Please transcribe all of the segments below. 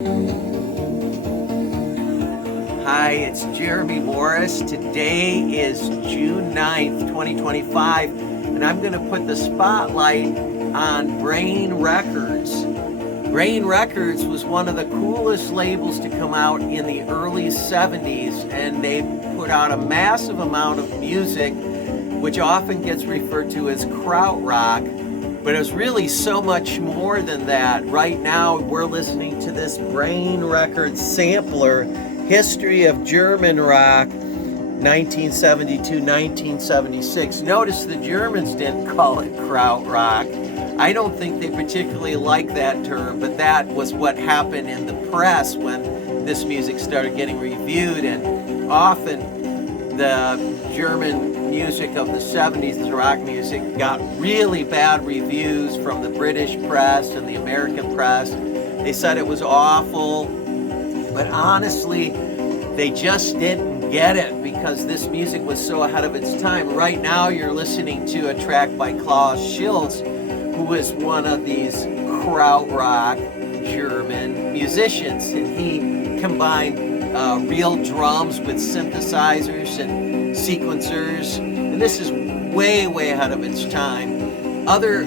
Hi, it's Jeremy Morris. Today is June 9th, 2025, and I'm going to put the spotlight on Brain Records. Brain Records was one of the coolest labels to come out in the early 70s, and they put out a massive amount of music, which often gets referred to as krautrock. But it was really so much more than that. Right now, we're listening to this Brain Records sampler, History of German Rock, 1972-1976. Notice the Germans didn't call it krautrock. I don't think they particularly like that term, but that was what happened in the press when this music started getting reviewed, and often the German music of the 70s, the rock music, got really bad reviews from the British press and the American press. They said it was awful, but honestly, they just didn't get it because this music was so ahead of its time. Right now, you're listening to a track by Klaus Schulze, who is one of these krautrock German musicians, and he combined real drums with synthesizers and sequencers, and this is way ahead of its time. Other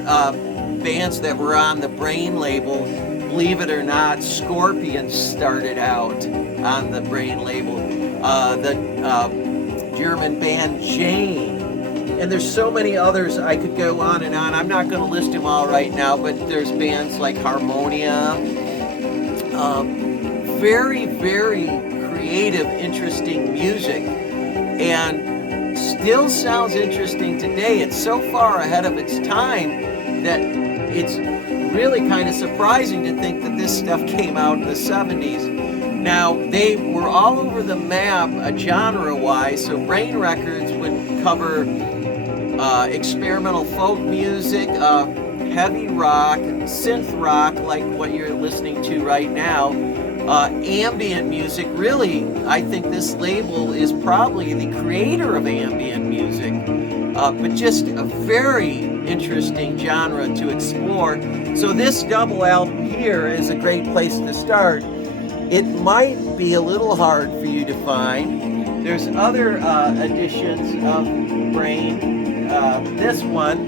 bands that were on the Brain label, believe it or not, Scorpions started out on the Brain label. The German band Jane, and there's so many others. I could go on and on. I'm not going to list them all right now, but there's bands like Harmonia. Very creative, interesting music, and still sounds interesting today. It's so far ahead of its time that it's really kind of surprising to think that this stuff came out in the 70s. Now, they were all over the map genre-wise, so Brain Records would cover experimental folk music, heavy rock, synth rock, like what you're listening to right now, ambient music. Really, I think this label is probably the creator of ambient music, but just a very interesting genre to explore. So this double album here is a great place to start. It might be a little hard for you to find. There's other editions of Brain. This one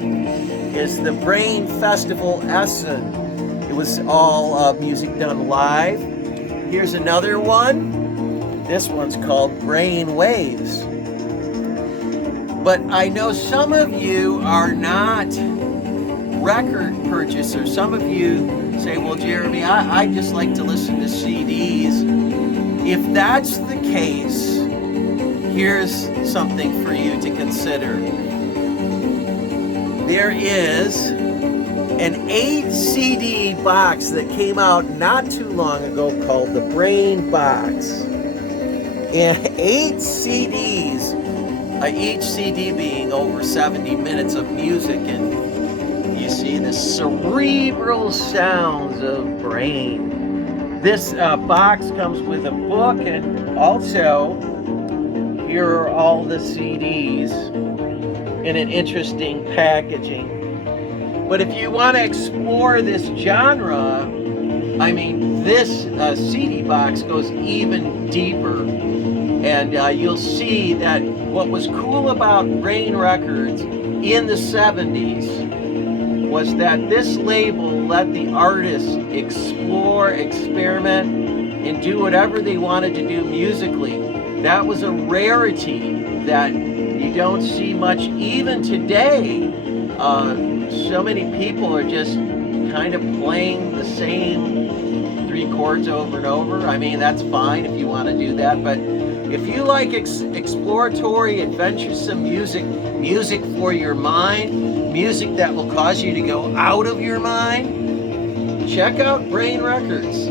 is the Brain Festival Essen. It was all music done live. Here's another one. This one's called Brain Waves. But I know some of you are not record purchasers. Some of you say, well, Jeremy, I just like to listen to CDs. If that's the case, here's something for you to consider. There is an 8 CD box that came out not too long ago called the Brain Box. And 8 CDs, each CD being over 70 minutes of music, and you see the cerebral sounds of Brain. This box comes with a book, and also here are all the CDs in an interesting packaging. But if you want to explore this genre, I mean, this CD box goes even deeper. And you'll see that what was cool about Brain Records in the 70s was that this label let the artists explore, experiment, and do whatever they wanted to do musically. That was a rarity that you don't see much even today. So many people are just kind of playing the same 3 chords over and over. I mean, that's fine if you want to do that, but if you like exploratory, adventuresome music for your mind, music that will cause you to go out of your mind, check out Brain Records.